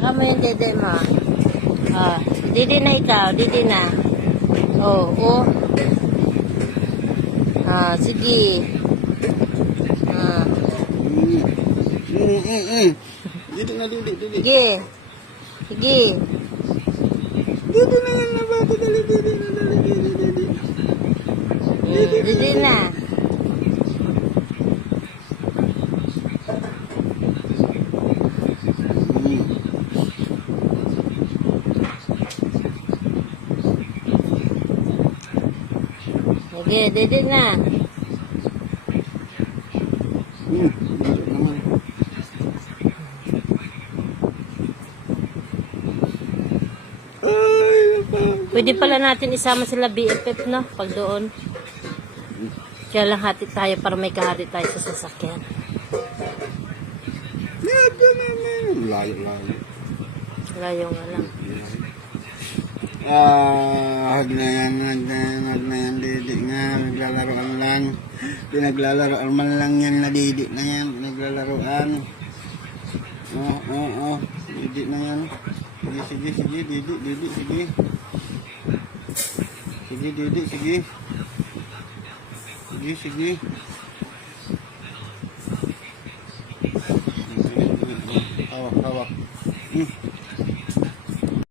Hawakan mo yung dede mo. Oh, dede na ikaw. Dede na. Oh, oh. Ah, sige. Ah. Didi na, didi. Sige. Sige. Didi na yan na bata. Dali, didi. Dede na. Sige, dede na. Naman. Ay, Pwede pala natin isama sila BFF, no? Pag doon. Kaya lang hati tayo para may kahati tayo sa sasakyan. Layo. Layo nga lang. Hag na yan, didi nga, naglalaroan lang. Pinaglalaroan man lang yan na didi na yan, pinaglalaroan. Didi na yan. Sige, didi, sige. Sige, didi, sige. Sige. Hawak.